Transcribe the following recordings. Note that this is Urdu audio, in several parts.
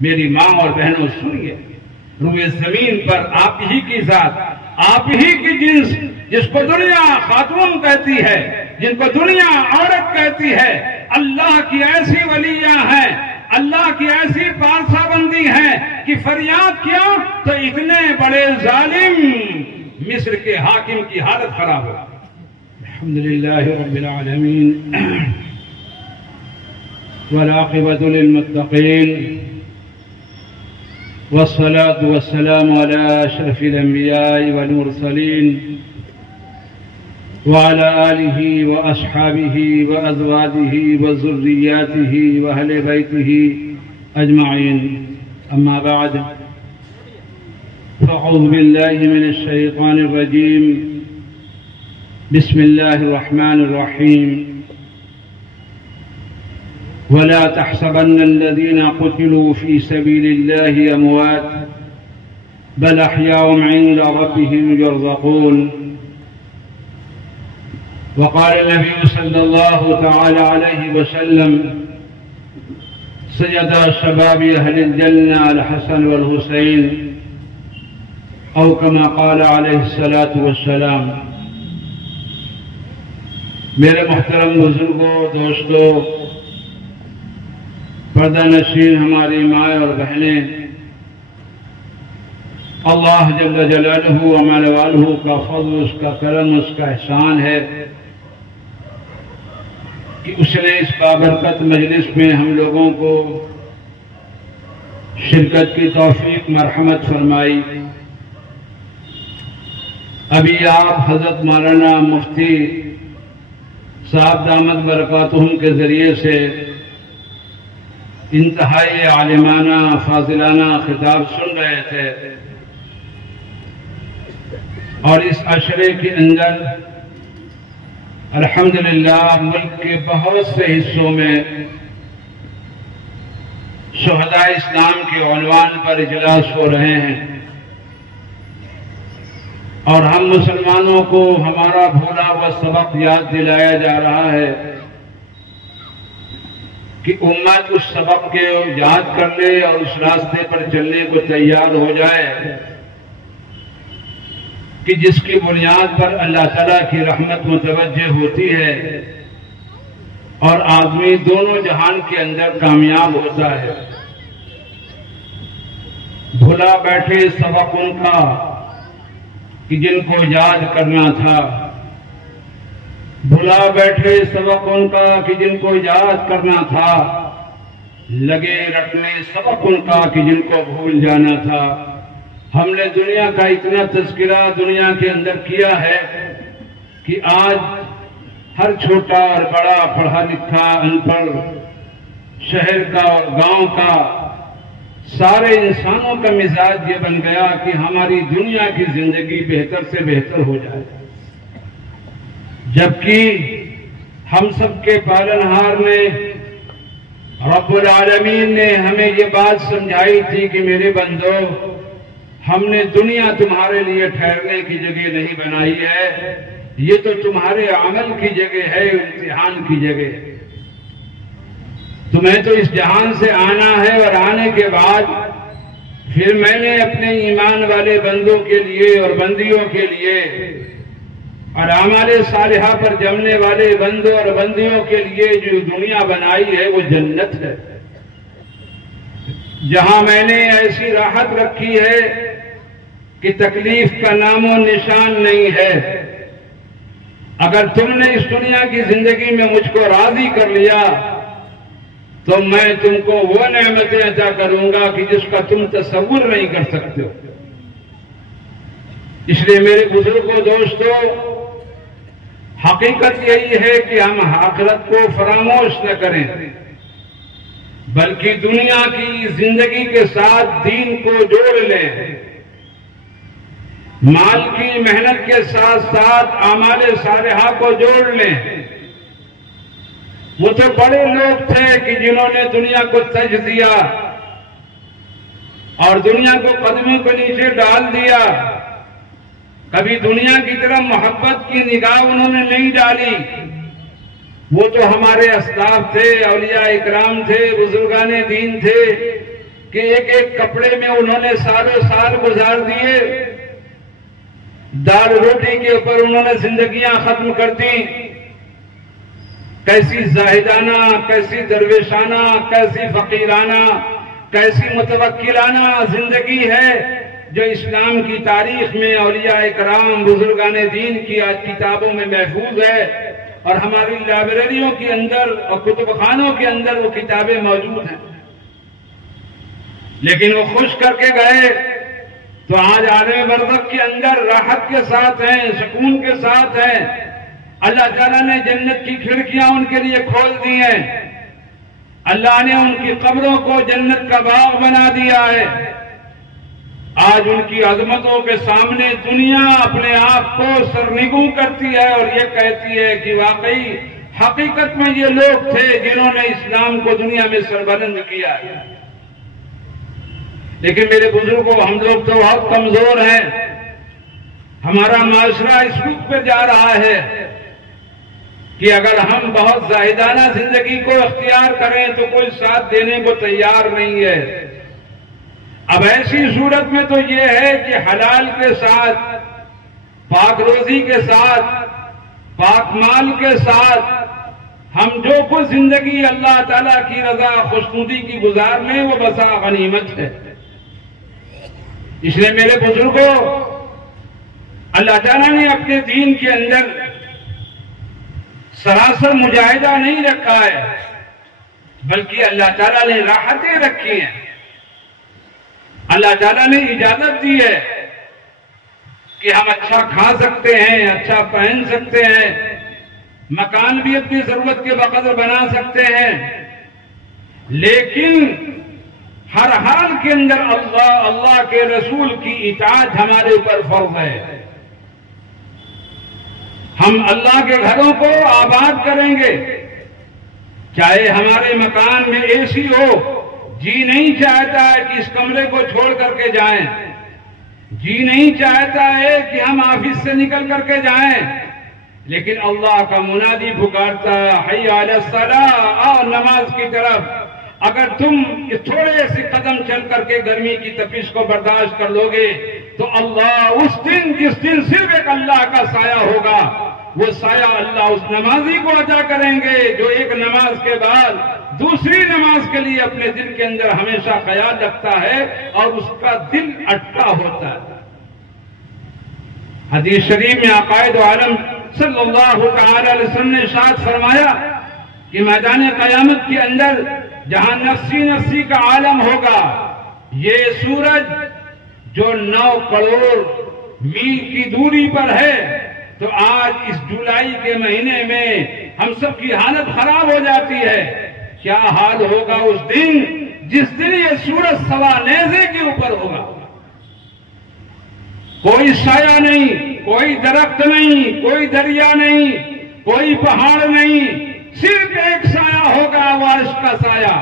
میری ماں اور بہنوں سنیے، روئے زمین پر آپ ہی کی ذات، آپ ہی کی جنس، جس کو دنیا خاتون کہتی ہے، جن کو دنیا عورت کہتی ہے، اللہ کی ایسی ولیاں ہیں، اللہ کی ایسی پارسا بندی ہیں کہ فریاد کیا تو اتنے بڑے ظالم مصر کے حاکم کی حالت خراب ہو۔ الحمدللہ رب العالمین والعاقبۃ للمتقین والصلاة والسلام على أشرف الأنبياء والمرسلين وعلى آله وأصحابه وأزواجه وذرياته وأهل بيته أجمعين، أما بعد، فأعوذ بالله من الشيطان الرجيم، بسم الله الرحمن الرحيم، ولا تحسبن الذين قتلوا في سبيل الله أموات بل أحياء عند ربهم يرزقون۔ وقال النبي صلى الله تعالى عليه وسلم: سيدا شباب أهل الجنة الحسن والحسين، أو كما قال عليه الصلاة والسلام۔ میرے محترم بزرگوں، دوستوں، پردہ نشین ہماری مائیں اور بہنیں، اللہ جل جلالہ وعلا والہ کا فضل، اس کا کرم، اس کا احسان ہے کہ اس نے اس بابرکت مجلس میں ہم لوگوں کو شرکت کی توفیق مرحمت فرمائی۔ ابھی آپ حضرت مولانا مفتی صاحب دامت برکاتہم کے ذریعے سے انتہائی عالمانہ فاضلانہ خطاب سن رہے تھے، اور اس عشرے کے اندر الحمدللہ ملک کے بہت سے حصوں میں شہداء اسلام کے عنوان پر اجلاس ہو رہے ہیں، اور ہم مسلمانوں کو ہمارا بھولا ہوا سبق یاد دلایا جا رہا ہے کہ امت اس سبق کے یاد کر لے اور اس راستے پر چلنے کو تیار ہو جائے کہ جس کی بنیاد پر اللہ تعالیٰ کی رحمت متوجہ ہوتی ہے اور آدمی دونوں جہان کے اندر کامیاب ہوتا ہے۔ بھلا بیٹھے سبق ان کا کہ جن کو یاد کرنا تھا، بھلا بیٹھے سبق ان کا کہ جن کو یاد کرنا تھا، لگے رٹنے سبق ان کا کہ جن کو بھول جانا تھا۔ ہم نے دنیا کا اتنا تذکرہ دنیا کے اندر کیا ہے کہ آج ہر چھوٹا اور بڑا، پڑھا لکھا، ان پڑھ، شہر کا اور گاؤں کا، سارے انسانوں کا مزاج یہ بن گیا کہ ہماری دنیا کی زندگی بہتر سے بہتر ہو جائے، جبکہ ہم سب کے پالنہار نے رب العالمین نے ہمیں یہ بات سمجھائی تھی کہ میرے بندو، ہم نے دنیا تمہارے لیے ٹھہرنے کی جگہ نہیں بنائی ہے، یہ تو تمہارے عمل کی جگہ ہے، امتحان کی جگہ ہے۔ تمہیں تو اس جہان سے آنا ہے، اور آنے کے بعد پھر میں نے اپنے ایمان والے بندوں کے لیے اور بندیوں کے لیے اور اعمال صالحہ پر جمنے والے بندوں اور بندیوں کے لیے جو دنیا بنائی ہے وہ جنت ہے، جہاں میں نے ایسی راحت رکھی ہے کہ تکلیف کا نام و نشان نہیں ہے۔ اگر تم نے اس دنیا کی زندگی میں مجھ کو راضی کر لیا تو میں تم کو وہ نعمتیں عطا کروں گا کہ جس کا تم تصور نہیں کر سکتے ہو۔ اس لیے میرے بزرگوں، دوستوں، حقیقت یہی ہے کہ ہم آخرت کو فراموش نہ کریں، بلکہ دنیا کی زندگی کے ساتھ دین کو جوڑ لیں، مال کی محنت کے ساتھ ساتھ اعمال صالحہ کو جوڑ لیں۔ وہ تو بڑے لوگ تھے کہ جنہوں نے دنیا کو تج دیا اور دنیا کو قدموں کے نیچے ڈال دیا، کبھی دنیا کی طرف محبت کی نگاہ انہوں نے نہیں ڈالی۔ وہ تو ہمارے اسلاف تھے، اولیاء اکرام تھے، بزرگان دین تھے، کہ ایک ایک کپڑے میں انہوں نے سالوں سال گزار دیے، دال روٹی کے اوپر انہوں نے زندگیاں ختم کر دی۔ کیسی زاہدانہ، کیسی درویشانہ، کیسی فقیرانہ، کیسی متوکلانہ زندگی ہے جو اسلام کی تاریخ میں اولیاء کرام بزرگان دین کی آج کتابوں میں محفوظ ہے، اور ہماری لائبریریوں کے اندر اور کتب خانوں کے اندر وہ کتابیں موجود ہیں۔ لیکن وہ خوش کر کے گئے تو آج عالم برزخ کے اندر راحت کے ساتھ ہیں، سکون کے ساتھ ہیں۔ اللہ تعالیٰ نے جنت کی کھڑکیاں ان کے لیے کھول دی ہیں، اللہ نے ان کی قبروں کو جنت کا باغ بنا دیا ہے۔ آج ان کی عظمتوں کے سامنے دنیا اپنے آپ کو سرنگوں کرتی ہے اور یہ کہتی ہے کہ واقعی حقیقت میں یہ لوگ تھے جنہوں نے اسلام کو دنیا میں سربلند کیا ہے۔ لیکن میرے بزرگوں، ہم لوگ تو بہت کمزور ہیں، ہمارا معاشرہ اس رخ پہ جا رہا ہے کہ اگر ہم بہت زاہدانہ زندگی کو اختیار کریں تو کوئی ساتھ دینے کو تیار نہیں ہے۔ اب ایسی صورت میں تو یہ ہے کہ حلال کے ساتھ، پاک روزی کے ساتھ، پاک مال کے ساتھ ہم جو کچھ زندگی اللہ تعالیٰ کی رضا خوشنودی کی گزار لیں وہ بسا غنیمت ہے۔ اس لیے میرے بزرگوں، اللہ تعالیٰ نے اپنے دین کے اندر سراسر مجاہدہ نہیں رکھا ہے، بلکہ اللہ تعالیٰ نے راحتیں رکھی ہیں۔ اللہ تعالیٰ نے اجازت دی ہے کہ ہم اچھا کھا سکتے ہیں، اچھا پہن سکتے ہیں، مکان بھی اپنی ضرورت کے بقدر بنا سکتے ہیں، لیکن ہر حال کے اندر اللہ کے رسول کی اطاعت ہمارے اوپر فرض ہے۔ ہم اللہ کے گھروں کو آباد کریں گے، چاہے ہمارے مکان میں اے سی ہو، جی نہیں چاہتا ہے کہ اس کمرے کو چھوڑ کر کے جائیں، جی نہیں چاہتا ہے کہ ہم آفس سے نکل کر کے جائیں، لیکن اللہ کا منادی پکارتا ہے، حی علی الصلاۃ، آؤ نماز کی طرف۔ اگر تم تھوڑے سے قدم چل کر کے گرمی کی تپش کو برداشت کر لو گے تو اللہ اس دن، جس دن صرف ایک اللہ کا سایہ ہوگا، وہ سایہ اللہ اس نمازی کو عطا کریں گے جو ایک نماز کے بعد دوسری نماز کے لیے اپنے دل کے اندر ہمیشہ خیال رکھتا ہے اور اس کا دل اٹھا ہوتا ہے۔ حدیث شریف میں عقائد عالم صلی اللہ تعالی علیہ وسلم نے ارشاد فرمایا کہ میدان قیامت کے اندر جہاں نفسی نفسی کا عالم ہوگا، یہ سورج جو 9 کروڑ میل کی دوری پر ہے، تو آج اس جولائی کے مہینے میں ہم سب کی حالت خراب ہو جاتی ہے، کیا حال ہوگا اس دن جس دن یہ سورج سوا نیزے کے اوپر ہوگا، کوئی سایہ نہیں، کوئی درخت نہیں، کوئی دریا نہیں، کوئی پہاڑ نہیں، صرف ایک سایہ ہوگا، وہ عرش کا سایہ۔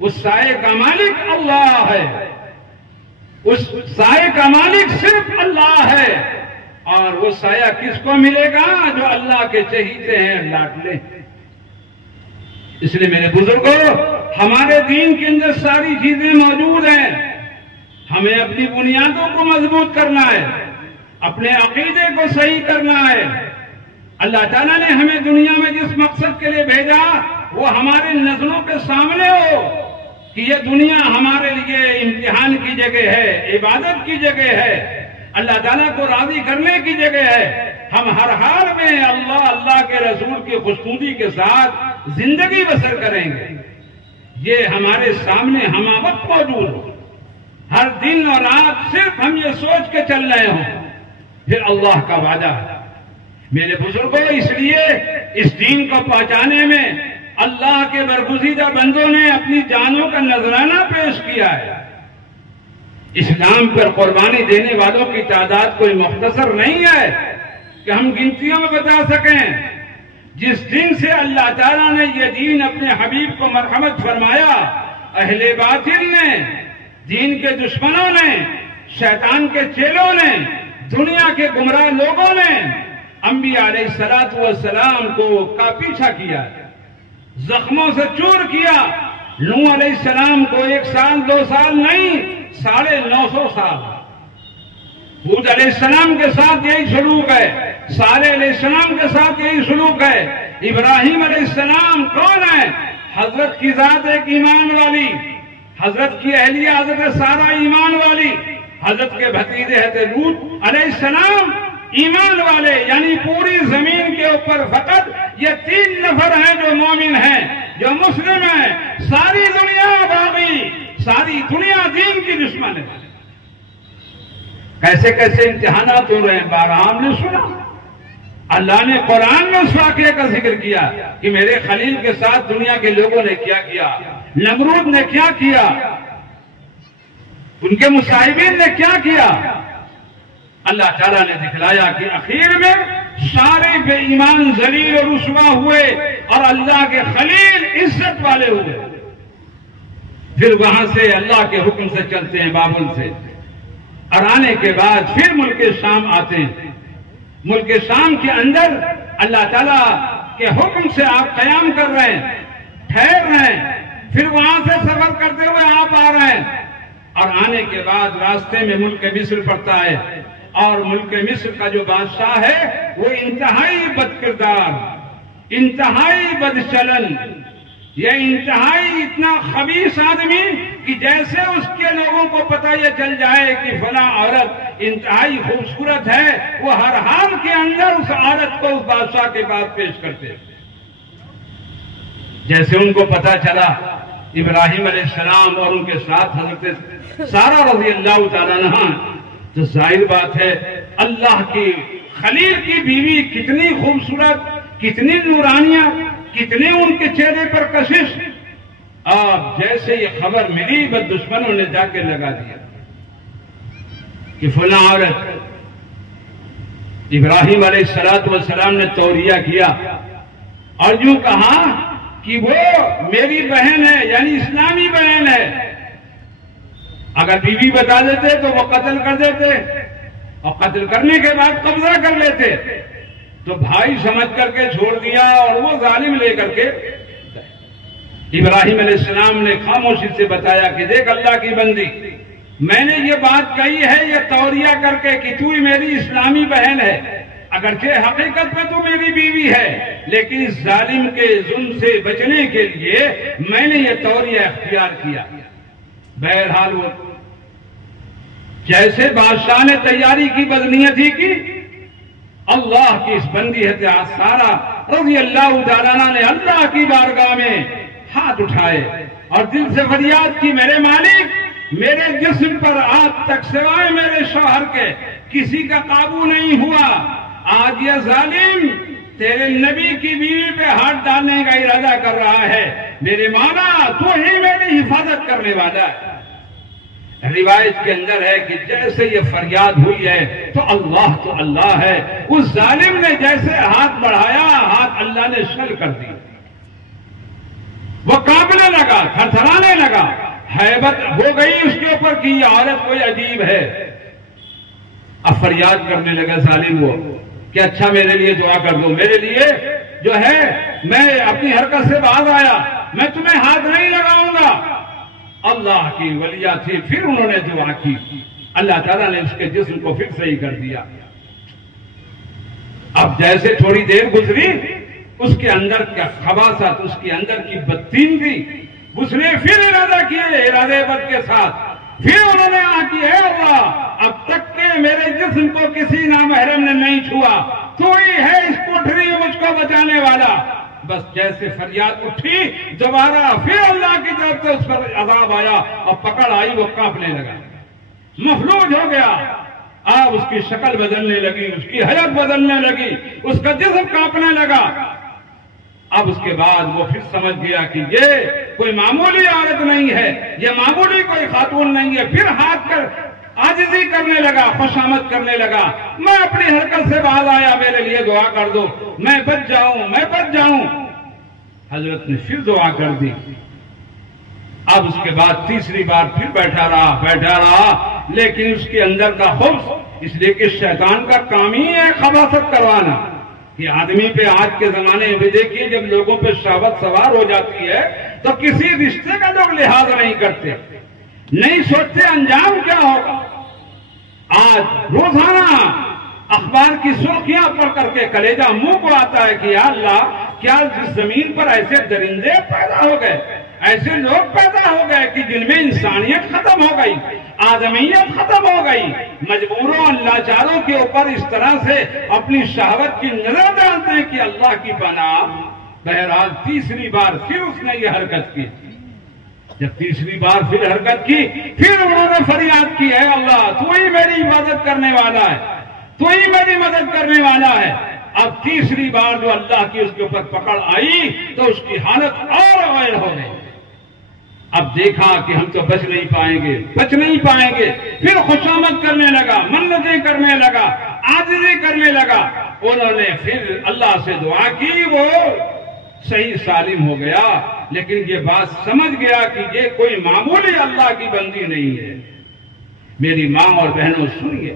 اس سائے کا مالک اللہ ہے، اس سائے کا مالک صرف اللہ ہے، اور وہ سایہ کس کو ملے گا؟ جو اللہ کے چہیتے ہیں، لاڈلے۔ اس لیے میرے بزرگوں، ہمارے دین کے اندر ساری چیزیں موجود ہیں، ہمیں اپنی بنیادوں کو مضبوط کرنا ہے، اپنے عقیدے کو صحیح کرنا ہے۔ اللہ تعالیٰ نے ہمیں دنیا میں جس مقصد کے لیے بھیجا وہ ہمارے نظروں کے سامنے ہو کہ یہ دنیا ہمارے لیے امتحان کی جگہ ہے، عبادت کی جگہ ہے، اللہ تعالیٰ کو راضی کرنے کی جگہ ہے۔ ہم ہر حال میں اللہ کے رسول کی خوشنودی کے ساتھ زندگی بسر کریں گے، یہ ہمارے سامنے ہم وقت موجود ہو، ہر دن اور رات صرف ہم یہ سوچ کے چل رہے ہوں، پھر اللہ کا وعدہ ہے۔ میرے بزرگوں، اس لیے اس دین کو پہنچانے میں اللہ کے برگزیدہ بندوں نے اپنی جانوں کا نذرانہ پیش کیا ہے۔ اسلام پر قربانی دینے والوں کی تعداد کوئی مختصر نہیں ہے کہ ہم گنتیوں میں بتا سکیں۔ جس دن سے اللہ تعالیٰ نے یہ دین اپنے حبیب کو مرحمت فرمایا، اہل باطل نے، دین کے دشمنوں نے، شیطان کے چیلوں نے، دنیا کے گمراہ لوگوں نے انبیاء علیہ السلام کو کا پیچھا کیا، زخموں سے چور کیا، نوح علیہ السلام کو 1 سال 2 سال نہیں 950 سال. ہود علیہ السلام کے ساتھ یہی سلوک ہے, صالح علیہ السلام کے ساتھ یہی سلوک ہے. ابراہیم علیہ السلام کون ہے؟ حضرت کی ذات ایک ایمان والی, حضرت کی اہلیہ حضرت سارا ایمان والی, حضرت کے بھتیجے حضرت لوط علیہ السلام ایمان والے. یعنی پوری زمین کے اوپر فقط یہ 3 نفر ہیں جو مومن ہیں, جو مسلم ہیں. ساری دنیا باغی, ساری دنیا دین کی دشمن ہے. کیسے کیسے امتحانات ہو رہے ہیں, بارہ ہم نے سنا. اللہ نے قرآن میں اس واقعے کا ذکر کیا کہ میرے خلیل کے ساتھ دنیا کے لوگوں نے کیا کیا, نمرود نے کیا کیا, ان کے مصاحبین نے کیا کیا. اللہ تعالیٰ نے دکھلایا کہ اخیر میں سارے بے ایمان ذلیل و رسوا ہوئے اور اللہ کے خلیل عزت والے ہوئے. پھر وہاں سے اللہ کے حکم سے چلتے ہیں بابل سے, اور آنے کے بعد پھر ملک شام آتے ہیں. ملک شام کے اندر اللہ تعالیٰ کے حکم سے آپ قیام کر رہے ہیں, ٹھہر رہے ہیں, پھر وہاں سے سفر کرتے ہوئے آپ آ رہے ہیں. اور آنے کے بعد راستے میں ملک مصر پڑتا ہے, اور ملک مصر کا جو بادشاہ ہے وہ انتہائی بد کردار, انتہائی بد چلن, یہ انتہائی اتنا خبیث آدمی کہ جیسے اس کے لوگوں کو پتہ یہ چل جائے کہ فلاں عورت انتہائی خوبصورت ہے, وہ ہر حال کے اندر اس عورت کو اس بادشاہ کے پاس پیش کرتے. جیسے ان کو پتہ چلا ابراہیم علیہ السلام اور ان کے ساتھ حضرت سارہ رضی اللہ تعالیٰ عنہا, تو ظاہر بات ہے اللہ کی خلیل کی بیوی کتنی خوبصورت, کتنی نورانیہ, کتنے ان کے چہرے پر کشش. آپ جیسے یہ خبر ملی بس دشمنوں نے جا کے لگا دیا کہ فلاں عورت. ابراہیم علیہ السلام نے توریہ کیا اور یوں کہا کہ وہ میری بہن ہے, یعنی اسلامی بہن ہے. اگر بیوی بتا دیتے تو وہ قتل کر دیتے, اور قتل کرنے کے بعد قبضہ کر لیتے. تو بھائی سمجھ کر کے چھوڑ دیا, اور وہ ظالم لے کر کے. ابراہیم علیہ السلام نے خاموشی سے بتایا کہ دیکھ اللہ کی بندی, میں نے یہ بات کہی ہے یہ توریہ کر کے کہ تو میری اسلامی بہن ہے, اگرچہ حقیقت میں تو میری بیوی ہے, لیکن اس ظالم کے ظلم سے بچنے کے لیے میں نے یہ توریہ اختیار کیا. بہرحال وہ جیسے بادشاہ نے تیاری کی بدنیتی کی, اللہ کی اس بندی حضرت سارہ رضی اللہ تعالیٰ عنہ نے اللہ کی بارگاہ میں ہاتھ اٹھائے اور دل سے فریاد کی, میرے مالک میرے جسم پر آج تک سوائے میرے شوہر کے کسی کا قابو نہیں ہوا. آج یہ ظالم تیرے نبی کی بیوی پہ ہاتھ ڈالنے کا ارادہ کر رہا ہے, میرے مولا تو ہی میری حفاظت کرنے والا ہے. روایت کے اندر ہے کہ جیسے یہ فریاد ہوئی ہے تو اللہ ہے. اس ظالم نے جیسے ہاتھ بڑھایا, ہاتھ اللہ نے شل کر دی. وہ کانپنے لگا, تھرتھرانے لگا, ہیبت ہو گئی اس کے اوپر کہ یہ عورت کوئی عجیب ہے. اب فریاد کرنے لگا ظالم وہ کہ اچھا میرے لیے دعا کر دو, میرے لیے جو ہے میں اپنی حرکت سے باز آیا, میں تمہیں ہاتھ نہیں لگاؤں گا. اللہ کی ولیہ تھی. پھر انہوں نے دعا کی, اللہ تعالیٰ نے اس کے جسم کو پھر صحیح کر دیا. اب جیسے تھوڑی دیر گزری, اس کے اندر کیا خباثت, اس کے اندر کی بدتینگی, اس نے پھر ارادہ کیے, ارادے بد کے ساتھ پھر انہوں نے آکی ہے اللہ اب تک کہ میرے جسم کو کسی نامحرم نے نہیں چھوا, تو ہی ہے اس کوٹھری میں مجھ کو بچانے والا. بس جیسے فریاد اٹھی دوبارہ پھر اللہ کی طرف سے اس پر عذاب آیا اور پکڑ آئی, وہ کانپنے لگا, مفلوج ہو گیا. اب اس کی شکل بدلنے لگی, اس کی حیات بدلنے لگی, اس کا جسم کانپنے لگا. اب اس کے بعد وہ پھر سمجھ گیا کہ یہ کوئی معمولی عورت نہیں ہے, یہ معمولی کوئی خاتون نہیں ہے. پھر ہاتھ کر عاجزی کرنے لگا, خوشامد کرنے لگا, میں اپنی حرکت سے باز آیا, میرے لیے دعا کر دو, میں بچ جاؤں, میں بچ جاؤں. حضرت نے پھر دعا کر دی. اب اس کے بعد تیسری بار پھر بیٹھا رہا, لیکن اس کے اندر کا خبث, اس لیے کہ شیطان کا کام ہی ہے خباثت کروانا. کہ آدمی پہ آج کے زمانے میں دیکھیے جب لوگوں پہ شہوت سوار ہو جاتی ہے تو کسی رشتے کا لوگ لحاظ نہیں کرتے، نہیں سوچتے انجام کیا ہوگا۔ آج روزانہ اخبار کی سرخیاں پڑھ کر کے کلیجہ منہ کو آتا ہے کہ یا اللہ، کیا اس زمین پر ایسے درندے پیدا ہو گئے، ایسے لوگ پیدا ہو گئے کہ جن میں انسانیت ختم ہو گئی، آدمیت ختم ہو گئی، مجبوروں اللہ چاروں کے اوپر اس طرح سے اپنی شہوت کی نظر ڈالتے ہیں کہ اللہ کی پناہ۔ بہرحال تیسری بار پھر اس نے یہ حرکت کی۔ جب تیسری بار پھر حرکت کی، پھر انہوں نے فریاد کی، اے اللہ تو ہی میری عبادت کرنے والا ہے، تو ہی میری مدد کرنے والا ہے۔ اب تیسری بار جو اللہ کی اس کے اوپر پکڑ آئی تو اس کی حالت اور غیر ہو گئی۔ اب دیکھا کہ ہم تو بچ نہیں پائیں گے، پھر خوشامد کرنے لگا، منتیں کرنے لگا، عاجزی کرنے لگا۔ انہوں نے پھر اللہ سے دعا کی، وہ صحیح سالم ہو گیا، لیکن یہ بات سمجھ گیا کہ یہ کوئی معمولی اللہ کی بندی نہیں ہے۔ میری ماں اور بہنوں سنیے،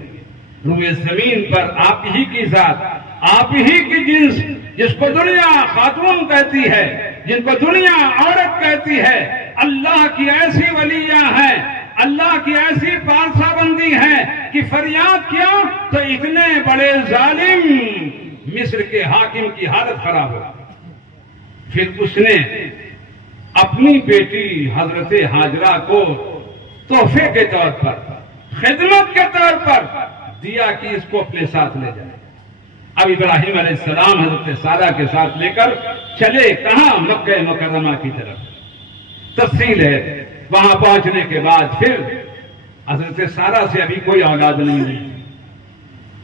روئے زمین پر آپ ہی کی ذات، آپ ہی کی جنس، جس کو دنیا خاتون کہتی ہے، جن کو دنیا عورت کہتی ہے، اللہ کی ایسی ولیاں ہیں، اللہ کی ایسی پارسا بندی ہیں کہ فریاد کیا تو اتنے بڑے ظالم مصر کے حاکم کی حالت خراب ہو۔ پھر اس نے اپنی بیٹی حضرت حاجرہ کو تحفے کے طور پر، خدمت کے طور پر دیا کہ اس کو اپنے ساتھ لے جائے۔ اب ابراہیم علیہ السلام حضرت سارہ کے ساتھ لے کر چلے کہاں؟ مکہ مکرمہ کی طرف۔ تفصیل ہے، وہاں پہنچنے کے بعد پھر حضرت سارہ سے ابھی کوئی اولاد نہیں ہوئی۔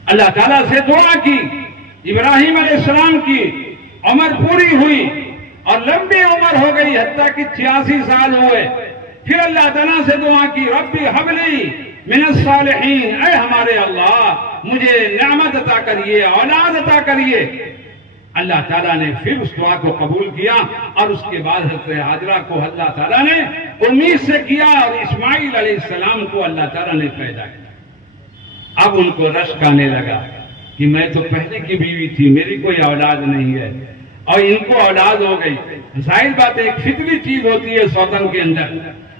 اللہ تعالیٰ سے دعا کی، ابراہیم علیہ السلام کی عمر پوری ہوئی اور لمبی عمر ہو گئی، حتیٰ کہ 86 سال ہوئے۔ پھر اللہ تعالیٰ سے دعا کی، ربی حب لی من الصالحین، اے ہمارے اللہ مجھے نعمت عطا کریے، اولاد عطا کریے۔ اللہ تعالیٰ نے پھر اس دعا کو قبول کیا، اور اس کے بعد حضرت حاجرہ کو اللہ تعالیٰ نے امید سے کیا، اور اسماعیل علیہ السلام کو اللہ تعالیٰ نے پیدا کیا۔ اب ان کو رشک آنے لگا کہ میں تو پہلے کی بیوی تھی، میری کوئی اولاد نہیں ہے، اور ان کو اولاد ہو گئی۔ ظاہر بات ہے، ایک فطری چیز ہوتی ہے سوتن کے اندر،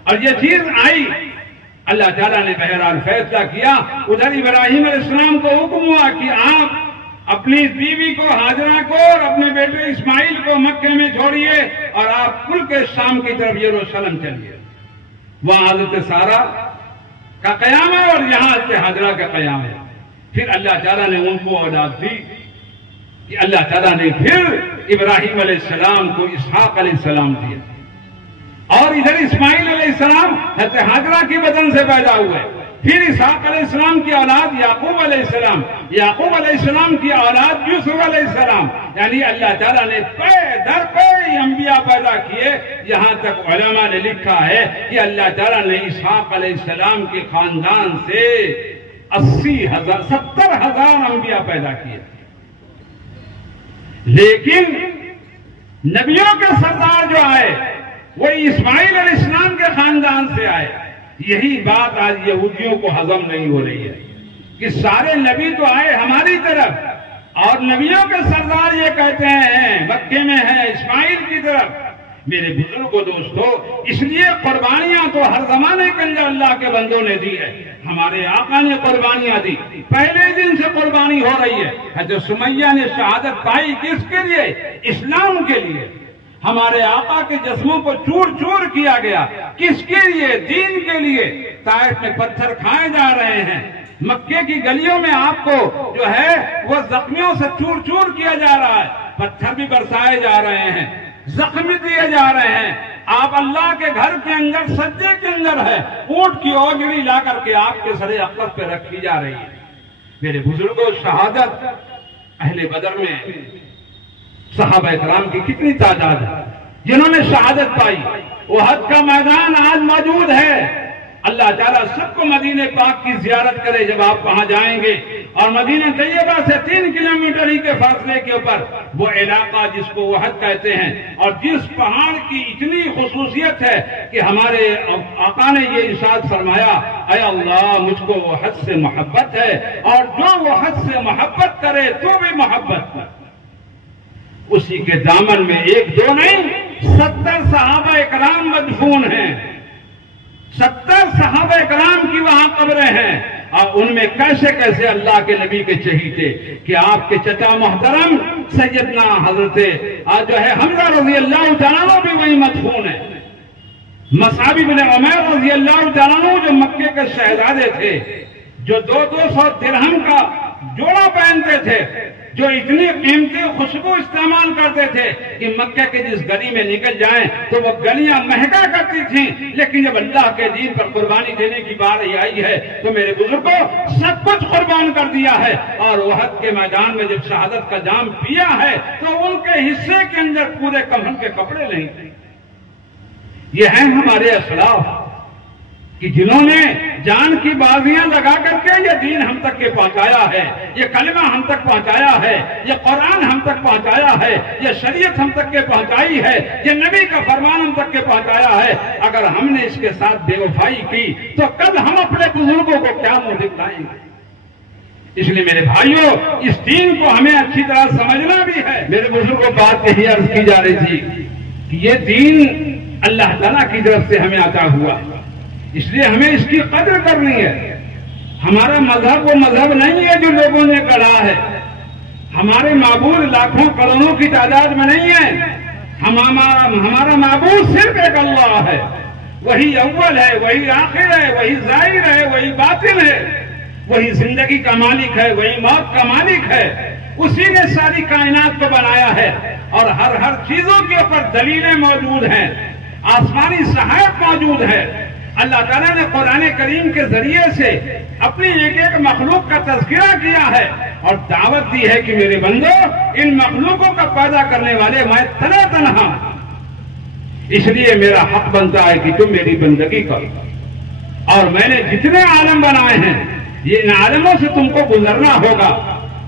اور یہ چیز آئی۔ اللہ تعالیٰ نے بہرحال فیصلہ کیا۔ ادھر ابراہیم علیہ السلام کو حکم ہوا کہ آپ اپنی بیوی کو حاجرہ کو اور اپنے بیٹے اسماعیل کو مکے میں چھوڑیے، اور آپ کل کے شام کی طرف یروشلم چلیے۔ وہاں حضرت سارہ کا قیام ہے اور یہاں حضرت حاجرہ کا قیام ہے۔ پھر اللہ تعالیٰ نے ان کو اولاد دی کہ اللہ تعالیٰ نے پھر ابراہیم علیہ السلام کو اسحاق علیہ السلام دیا، اور ادھر اسماعیل علیہ السلام حضرت حاجرہ کی بدن سے پیدا ہوئے۔ پھر اسحاق علیہ السلام کی اولاد یعقوب علیہ السلام، یعقوب علیہ السلام کی اولاد یوسف علیہ السلام، یعنی اللہ تعالیٰ نے پے در پے انبیاء پیدا کیے۔ یہاں تک علماء نے لکھا ہے کہ اللہ تعالیٰ نے اسحاق علیہ السلام کے خاندان سے 70,000 انبیاء پیدا کیے، لیکن نبیوں کے سردار جو آئے وہ اسماعیل علیہ السلام کے خاندان سے آئے۔ یہی بات آج یہودیوں کو ہضم نہیں ہو رہی ہے کہ سارے نبی تو آئے ہماری طرف، اور نبیوں کے سردار یہ کہتے ہیں مکے میں ہے اسماعیل کی طرف۔ میرے بزرگوں دوستو، اس لیے قربانیاں تو ہر زمانے کے اندر اللہ کے بندوں نے دی ہے۔ ہمارے آقا نے قربانیاں دی، پہلے دن سے قربانی ہو رہی ہے۔ حضرت سمیہ نے شہادت پائی کس کے لیے؟ اسلام کے لیے۔ ہمارے آقا کے جسموں کو چور چور کیا گیا، کس کے لیے؟ دین کے لیے۔ طائف میں پتھر کھائے جا رہے ہیں، مکے کی گلیوں میں آپ کو جو ہے وہ زخمیوں سے چور چور کیا جا رہا ہے، پتھر بھی برسائے جا رہے ہیں، زخم دیے جا رہے ہیں۔ آپ اللہ کے گھر کے اندر سجدے کے اندر ہے، اونٹ کی اوجڑی لا کر کے آپ کے سر اقدس پہ رکھی جا رہی ہے۔ میرے بزرگوں، شہادت اہل بدر میں صحابہ اکرام کی کتنی تعداد ہے جنہوں نے شہادت پائی۔ احد کا میدان آج موجود ہے۔ اللہ تعالیٰ سب کو مدینہ پاک کی زیارت کرے جب آپ وہاں جائیں گے، اور مدینہ طیبہ سے 3 کلومیٹر ہی کے فاصلے کے اوپر وہ علاقہ جس کو احد کہتے ہیں، اور جس پہاڑ کی اتنی خصوصیت ہے کہ ہمارے آقا نے یہ ارشاد فرمایا، اے اللہ مجھ کو احد سے محبت ہے، اور جو احد سے محبت کرے تو بھی محبت کر۔ اسی کے دامن میں 1 2 نہیں 70 صحابہ اکرام مدفون ہیں، 70 صحابہ اکرام کی وہاں قبریں ہیں، اور ان میں کیسے کیسے اللہ کے نبی کے چہیتے کہ آپ کے چچا محترم سیدنا حضرت جو ہے حمزہ رضی اللہ تعالیٰ عنہ بھی وہی مدفون ہے، مصعب بن عمیر رضی اللہ تعالیٰ عنہ جو مکے کے شہزادے تھے، جو 200 درہم کا جوڑا پہنتے تھے، جو اتنی قیمتی خوشبو استعمال کرتے تھے کہ مکہ کے جس گلی میں نکل جائیں تو وہ گلیاں مہکا کرتی تھیں، لیکن جب اللہ کے دین پر قربانی دینے کی باری آئی ہے تو میرے بزرگوں سب کچھ قربان کر دیا ہے، اور احد کے میدان میں جب شہادت کا جام پیا ہے تو ان کے حصے کے اندر پورے کفن کے کپڑے نہیں تھے۔ یہ ہیں ہمارے اسلاف کہ جنہوں نے جان کی بازیاں لگا کر کے یہ دین ہم تک کے پہنچایا ہے، یہ کلمہ ہم تک پہنچایا ہے، یہ قرآن ہم تک پہنچایا ہے، یہ شریعت ہم تک کے پہنچائی ہے، یہ نبی کا فرمان ہم تک کے پہنچایا ہے۔ اگر ہم نے اس کے ساتھ بے وفائی کی تو کل ہم اپنے بزرگوں کو کیا منہ دکھائیں گے؟ اس لیے میرے بھائیوں اس دین کو ہمیں اچھی طرح سمجھنا بھی ہے۔ میرے بزرگوں کو بات یہی عرض کی جا رہی تھی کہ یہ دین اللہ تعالیٰ کی طرف سے ہمیں عطا ہوا، اس لیے ہمیں اس کی قدر کرنی ہے۔ ہمارا مذہب وہ مذہب نہیں ہے جو لوگوں نے گڑھا ہے، ہمارے معبود لاکھوں کروڑوں کی تعداد میں نہیں ہے، ہمارا معبود صرف ایک اللہ ہے، وہی اول ہے، وہی آخر ہے، وہی ظاہر ہے، وہی باطن ہے، وہی زندگی کا مالک ہے، وہی موت کا مالک ہے، اسی نے ساری کائنات کو بنایا ہے، اور ہر چیزوں کے اوپر دلیلیں موجود ہیں، آسمانی صحائف موجود ہے۔ اللہ تعالیٰ نے قرآن کریم کے ذریعے سے اپنی ایک ایک مخلوق کا تذکرہ کیا ہے اور دعوت دی ہے کہ میرے بندو ان مخلوقوں کا پیدا کرنے والے میں تنہا، اس لیے میرا حق بنتا ہے کہ تم میری بندگی کرو، اور میں نے جتنے عالم بنائے ہیں یہ ان عالموں سے تم کو گزرنا ہوگا۔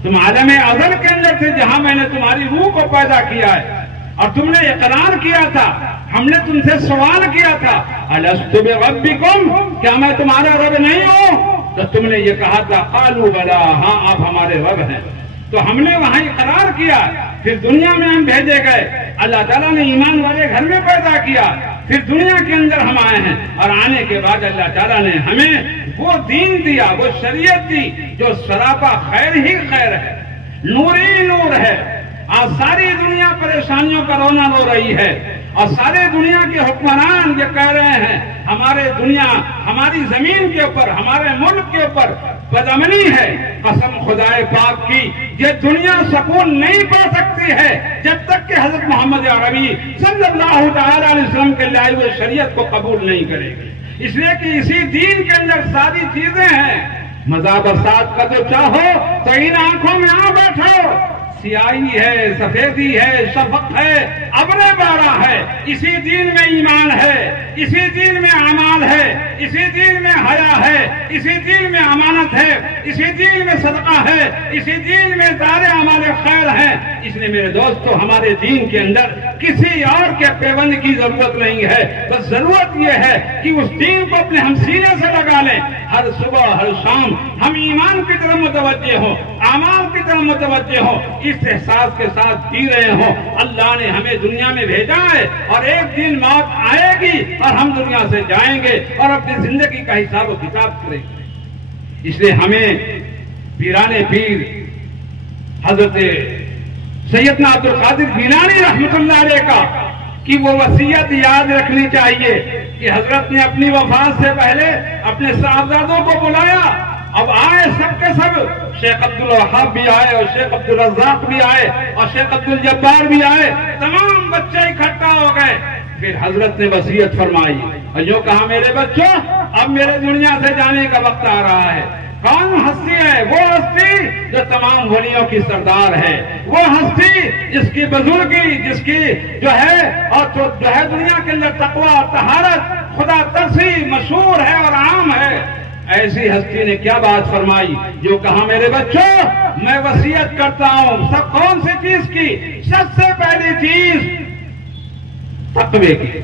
تم عالم ازل کے اندر تھے جہاں میں نے تمہاری روح کو پیدا کیا ہے، اور تم نے اقرار کیا تھا، ہم نے تم سے سوال کیا تھا الست بربکم، کیا میں تمہارا رب نہیں ہوں؟ تو تم نے یہ کہا تھا قالوا بلا، ہاں آپ ہمارے رب ہیں۔ تو ہم نے وہاں اقرار کیا، پھر دنیا میں ہم بھیجے گئے، اللہ تعالیٰ نے ایمان والے گھر میں پیدا کیا، پھر دنیا کے اندر ہم آئے ہیں، اور آنے کے بعد اللہ تعالیٰ نے ہمیں وہ دین دیا، وہ شریعت دی جو سراپا خیر ہی خیر ہے، نور ہی نور ہے۔ آج ساری دنیا پریشانیوں کا رونا رو رہی ہے، اور سارے دنیا کے حکمران یہ کہہ رہے ہیں ہماری زمین کے اوپر، ہمارے ملک کے اوپر بدامنی ہے۔ قسم خدائے پاک کی یہ دنیا سکون نہیں پا سکتی ہے جب تک کہ حضرت محمد عربی صلی اللہ تعالی علیہ وسلم کے لائے ہوئے شریعت کو قبول نہیں کرے گی، اس لیے کہ اسی دین کے اندر ساری چیزیں ہیں۔ مزہ برسات کا جو چاہو تو ان آنکھوں میں آ بیٹھو، سیاہی ہے، سفیدی ہے، شفق ہے، ابر بارہ ہے، اسی دین میں ایمان ہے، اسی دین میں اعمال ہے، اسی دین میں حیا ہے، اسی دین میں امانت ہے، اسی دین میں صدقہ ہے، اسی دین میں سارے اعمال خیر ہیں۔ اس لیے میرے دوستو ہمارے دین کے اندر کسی اور کے پیوند کی ضرورت نہیں ہے، بس ضرورت یہ ہے کہ اس دین کو اپنے ہم سینے سے لگا لیں، ہر صبح ہر شام ہم ایمان کی طرف متوجہ ہوں، اعمال کی طرف متوجہ ہوں، اس احساس کے ساتھ جی رہے ہوں اللہ نے ہمیں دنیا میں بھیجا ہے، اور ایک دن موت آئے گی اور ہم دنیا سے جائیں گے اور اپنی زندگی کا حساب و کتاب کریں گے۔ اس لیے ہمیں پیران پیر حضرت سیدنا عبد القادر جیلانی رحمۃ اللہ علیہ کا کہ وہ وصیت یاد رکھنی چاہیے کہ حضرت نے اپنی وفات سے پہلے اپنے صاحبزادوں کو بلایا، اب آئے سب کے سب، شیخ عبدالوہاب بھی آئے اور شیخ عبدالرزاق بھی آئے اور شیخ عبدالجبار بھی آئے، تمام بچے اکٹھا ہو گئے۔ پھر حضرت نے وصیت فرمائی اور جو کہا میرے بچوں اب میرے دنیا سے جانے کا وقت آ رہا ہے۔ کون ہستی ہے؟ وہ ہستی جو تمام ولیوں کی سردار ہے، وہ ہستی جس کی بزرگی، جس کی جو ہے اور جو ہے دنیا کے اندر تقویٰ، طہارت، خدا ترسی مشہور ہے اور عام ہے۔ ایسی ہستی نے کیا بات فرمائی جو کہا میرے بچوں میں وصیت کرتا ہوں سب کون سی چیز کی؟ سب سے پہلی چیز تقوی کی۔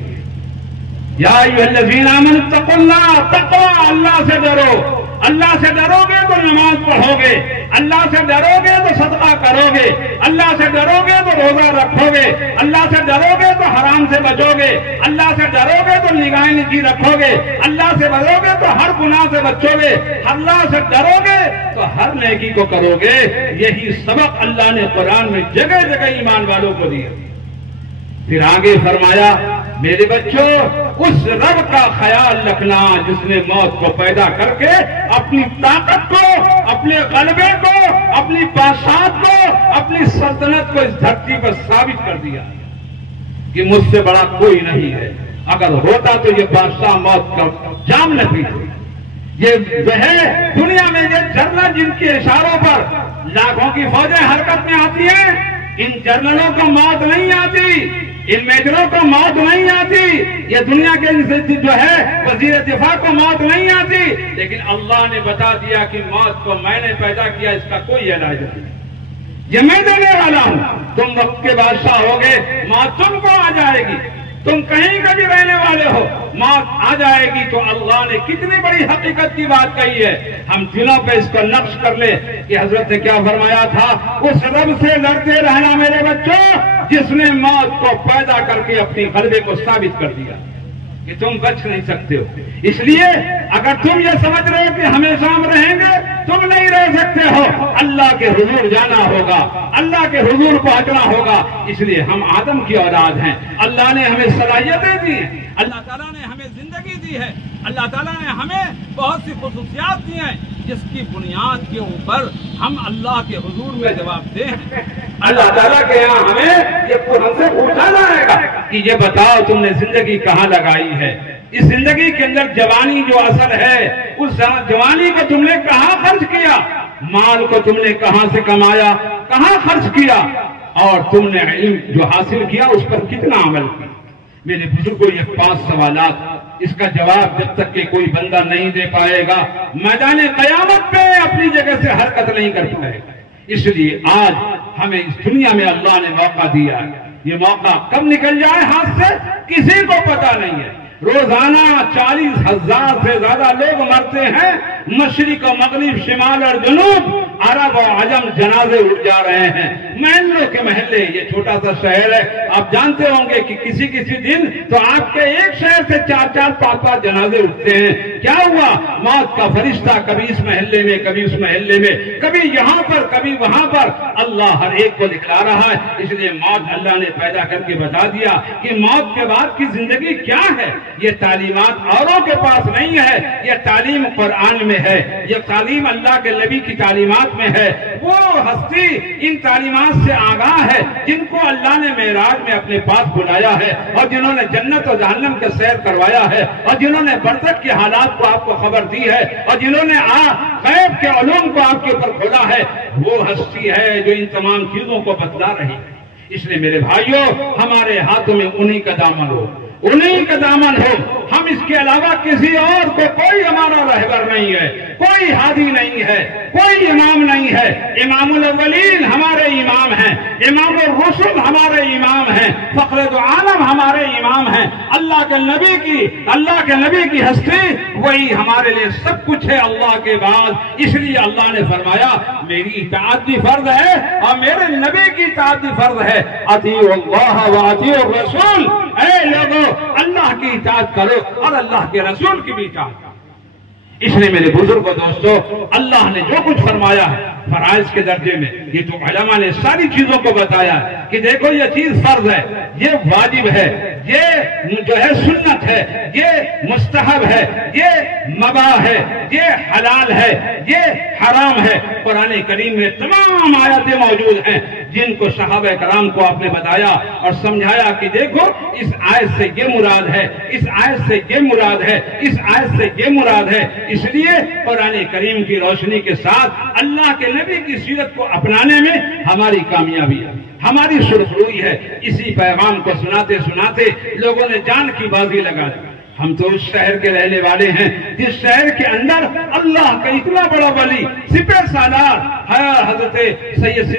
یا ایھا الذین آمنوا اتقوا اللہ، تقوی، اللہ سے ڈرو۔ اللہ سے ڈرو گے تو نماز پڑھو گے، اللہ سے ڈرو گے تو صدقہ کرو گے، اللہ سے ڈرو گے تو روزہ رکھو گے، اللہ سے ڈرو گے تو حرام سے بچو گے، اللہ سے ڈرو گے تو نگاہیں نیچی رکھو گے، اللہ سے ڈرو گے تو ہر گناہ سے بچو گے، اللہ سے ڈرو گے تو ہر نیکی کو کرو گے۔ یہی سبق اللہ نے قرآن میں جگہ جگہ ایمان والوں کو دیا۔ پھر آگے فرمایا میرے بچوں اس رب کا خیال رکھنا جس نے موت کو پیدا کر کے اپنی طاقت کو، اپنے غلبے کو، اپنی بادشاہت کو، اپنی سلطنت کو اس دھرتی پر ثابت کر دیا کہ مجھ سے بڑا کوئی نہیں ہے۔ اگر ہوتا تو یہ بادشاہ موت کا جام نہ پیتے۔ یہ جو ہے دنیا میں یہ جنرل جن کے اشاروں پر لاکھوں کی فوجیں حرکت میں آتی ہیں، ان جنرلوں کو موت نہیں آتی، ان میجروں کو موت نہیں آتی، یہ دنیا کے جو ہے وزیر دفاع کو موت نہیں آتی، لیکن اللہ نے بتا دیا کہ موت کو میں نے پیدا کیا، اس کا کوئی علاج نہیں، یہ میں دینے والا ہوں۔ تم وقت کے بادشاہ ہوگے، موت تم کو آ جائے گی، تم کہیں کا بھی رہنے والے ہو، موت آ جائے گی۔ تو اللہ نے کتنی بڑی حقیقت کی بات کہی ہے، ہم دلوں پہ اس کو نقش کر لیں کہ حضرت نے کیا فرمایا تھا، اس رب سے لڑتے رہنا میرے بچوں جس نے موت کو پیدا کر کے اپنی غلبے کو ثابت کر دیا کہ تم بچ نہیں سکتے ہو۔ اس لیے اگر تم یہ سمجھ رہے ہو کہ ہمیشہ ہم رہیں گے، تم نہیں رہ سکتے ہو، اللہ کے حضور جانا ہوگا، اللہ کے حضور پہنچنا ہوگا۔ اس لیے ہم آدم کی اولاد ہیں، اللہ نے ہمیں صلاحیتیں دی ہیں، اللہ تعالیٰ نے ہمیں زندگی دی ہے، اللہ تعالیٰ نے ہمیں بہت سی خصوصیات دی ہیں جس کی بنیاد کے اوپر ہم اللہ کے حضور میں جواب دیں۔ اللہ تعالیٰ کے یہاں ہمیں یہ ہم سے پوچھا جائے گا کہ یہ بتاؤ تم نے زندگی کہاں لگائی ہے، اس زندگی کے اندر جوانی جو اصل ہے اس جوانی کو تم نے کہاں خرچ کیا، مال کو تم نے کہاں سے کمایا، کہاں خرچ کیا، اور تم نے علم جو حاصل کیا اس پر کتنا عمل کیا۔ میرے بزرگوں یہ 5 سوالات، اس کا جواب جب تک کہ کوئی بندہ نہیں دے پائے گا میدان قیامت پہ اپنی جگہ سے حرکت نہیں کر پائے گا۔ اس لیے آج ہمیں اس دنیا میں اللہ نے موقع دیا ہے، یہ موقع کب نکل جائے ہاتھ سے کسی کو پتا نہیں ہے۔ روزانہ 40,000 سے زیادہ لوگ مرتے ہیں، مشرق و مغرب، شمال اور جنوب، عرب و عجم جنازے اٹھ جا رہے ہیں۔ محلوں کے محلے، یہ چھوٹا سا شہر ہے، آپ جانتے ہوں گے کہ کسی دن تو آپ کے ایک شہر سے 4-4 5-5 جنازے اٹھتے ہیں۔ کیا ہوا؟ موت کا فرشتہ کبھی اس محلے میں، کبھی اس محلے میں، کبھی یہاں پر، کبھی وہاں پر، اللہ ہر ایک کو دکھلا رہا ہے۔ اس لیے موت اللہ نے پیدا کر کے بتا دیا کہ موت کے بعد کی زندگی کیا ہے۔ یہ تعلیمات اوروں کے پاس نہیں ہے، یہ تعلیم قرآن میں ہے، یہ تعلیم اللہ کے نبی کی تعلیمات میں ہے۔ وہ ہستی ان تعلیمات سے آگاہ ہے جن کو اللہ نے معراج میں اپنے پاس بلایا ہے، اور جنہوں نے جنت و جہنم کا سیر کروایا ہے، اور جنہوں نے برزخ کے حالات کو آپ کو خبر دی ہے، اور جنہوں نے غیب کے علوم کو آپ کے اوپر کھولا ہے، وہ ہستی ہے جو ان تمام چیزوں کو بتلا رہی ہے۔ اس لیے میرے بھائیوں، ہمارے ہاتھوں میں انہی کا دامن ہو، انہی کا دامن ہو، ہم اس کے علاوہ کسی اور کو کوئی ہمارا رہبر نہیں ہے، کوئی ہادی نہیں ہے، کوئی امام نہیں ہے۔ امام الاولین ہمارے امام ہیں، امام الرسل ہمارے امام ہیں، فخر دو عالم ہمارے امام ہیں۔ اللہ کے نبی کی ہستی وہی ہمارے لیے سب کچھ ہے اللہ کے بعد۔ اس لیے اللہ نے فرمایا میری اطاعت بھی فرض ہے اور میرے نبی کی اطاعت بھی فرض ہے۔ اطیعوا اللہ واطیعوا الرسول، اے لوگوں اللہ کی اطاعت کرو اور اللہ کے رسول کی بھی اطاعت کرو۔ اس لیے میرے بزرگوں دوستو، اللہ نے جو کچھ فرمایا ہے فرائض کے درجے میں، یہ تو علماء نے ساری چیزوں کو بتایا ہے کہ دیکھو یہ چیز فرض ہے، یہ واجب ہے، یہ جو ہے سنت ہے، یہ مستحب ہے، یہ مباح ہے، یہ حلال ہے، یہ حرام ہے۔ قرآن کریم میں تمام آیاتیں موجود ہیں جن کو صحابہ کرام کو آپ نے بتایا اور سمجھایا کہ دیکھو اس آیت سے یہ مراد ہے، اس آیت سے یہ مراد ہے، اس آیت سے یہ مراد ہے۔ اس لیے قرآن کریم کی روشنی کے ساتھ اللہ کے نبی کی سیرت کو اپنانے میں ہماری کامیابی ہے، ہماری سرخروئی ہے۔ اسی پیغام کو سناتے سناتے لوگوں نے جان کی بازی لگا دی۔ ہم تو اس شہر کے رہنے والے ہیں جس شہر کے اندر اللہ کا اتنا بڑا ولی سپہ سالار حضرت سید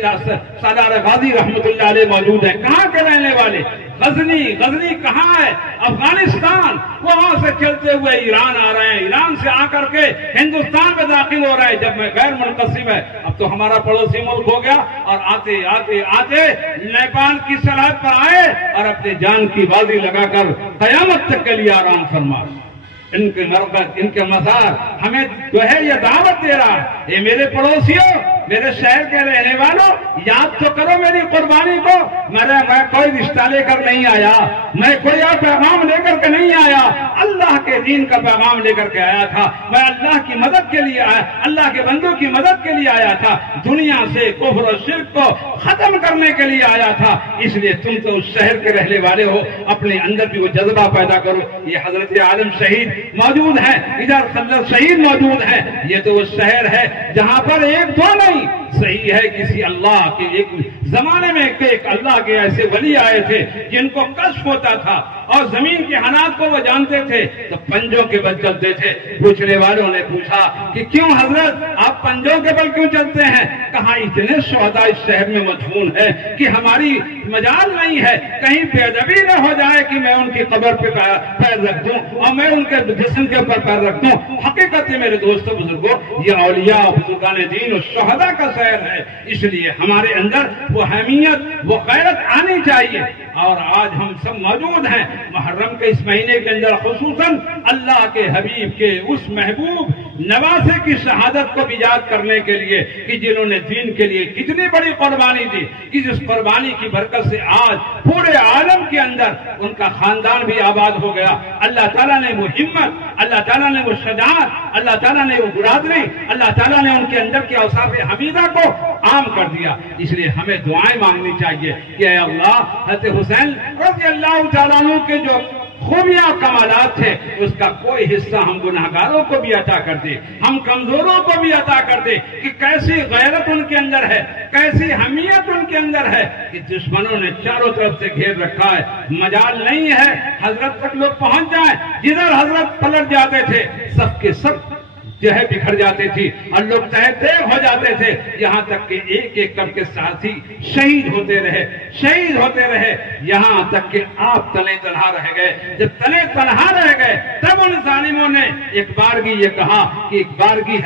سالار غازی رحمت اللہ علیہ موجود ہیں۔ کہاں کے رہنے والے؟ غزنی کہاں ہے؟ افغانستان۔ وہاں سے چلتے ہوئے ایران آ رہے ہیں، ایران سے آ کر کے ہندوستان میں داخل ہو رہے ہیں۔ جب میں غیر منقسم ہے، اب تو ہمارا پڑوسی ملک ہو گیا، اور آتے آتے آتے نیپال کی سرحد پر آئے اور اپنے جان کی بازی لگا کر قیامت تک کے لیے آرام فرما۔ ان کے مرکز، ان کے مزار ہمیں جو ہے یہ دعوت دے رہا ہے، اے میرے پڑوسیوں، میرے شہر کے رہنے والوں، یاد تو کرو میری قربانی کو۔ میں کوئی رشتہ لے کر نہیں آیا، میں کوئی اور پیغام لے کر کے نہیں آیا، اللہ کے دین کا پیغام لے کر کے آیا تھا۔ میں اللہ کی مدد کے لیے آیا، اللہ کے بندوں کی مدد کے لیے آیا تھا، دنیا سے کفر و شرک کو ختم کرنے کے لیے آیا تھا۔ اس لیے تم تو اس شہر کے رہنے والے ہو، اپنے اندر بھی وہ جذبہ پیدا کرو۔ یہ حضرت عالم شہید موجود ہیں، ادھر خلد شہید موجود ہیں۔ یہ تو وہ شہر ہے جہاں پر ایک دو نہیں، صحیح ہے کسی اللہ کے ایک زمانے میں ایک اللہ کے ایسے ولی آئے تھے جن کو کشف ہوتا تھا اور زمین کے حالات کو وہ جانتے تھے، تو پنجوں کے بل چلتے تھے۔ پوچھنے والوں نے پوچھا کہ کیوں حضرت آپ پنجوں کے بل کیوں چلتے ہیں؟ کہا اتنے شہداء اس شہر میں مدفون ہیں کہ ہماری مجال نہیں ہے، کہیں بے ادبی نہ ہو جائے کہ میں ان کی قبر پہ پیر رکھ دوں اور میں ان کے جسم کے اوپر پیر رکھ دوں۔ حقیقت ہے میرے دوستوں بزرگوں، یہ اولیاء بزرگان دین اور شہداء کا شہر ہے، اس لیے ہمارے اندر وہ حمیت، وہ غیرت آنی چاہیے۔ اور آج ہم سب موجود ہیں محرم کے اس مہینے کے اندر، خصوصاً اللہ کے حبیب کے اس محبوب نواسے کی شہادت کو بھی یاد کرنے کے لیے کہ جنہوں نے دین کے لیے کتنی بڑی قربانی دی، کہ جس قربانی کی برکت سے آج پورے عالم کے اندر ان کا خاندان بھی آباد ہو گیا۔ اللہ تعالیٰ نے وہ ہمت، اللہ تعالیٰ نے وہ شجاعت، اللہ تعالیٰ نے وہ برادری، اللہ تعالیٰ نے ان کے اندر کے اوصاف حمیدہ کو عام کر دیا۔ اس لیے ہمیں دعائیں مانگنی چاہیے کہ اے اللہ، حضرت حسین رضی اللہ تعالیٰ عنہ کے جو خوبیاں کمالات تھے اس کا کوئی حصہ ہم گناہگاروں کو بھی عطا کر دے، ہم کمزوروں کو بھی عطا کر دے، کہ کیسی غیرت ان کے اندر ہے، کیسی حمیت ان کے اندر ہے کہ دشمنوں نے چاروں طرف سے گھیر رکھا ہے، مجال نہیں ہے حضرت تک لوگ پہنچ جائیں۔ جدھر حضرت پلٹ جاتے تھے سب کے سب جو ہے بکھر جاتے تھی اور لوگ تہہ تیغ ہو جاتے تھے، یہاں تک کہ ایک ایک کر کے ساتھی شہید ہوتے رہے، یہاں تک کہ آپ تنے تنہا رہ گئے۔ جب تنے تنہا رہ گئے تب ان ظالموں نے ایک بارگی یہ کہا کہ ایک بارگی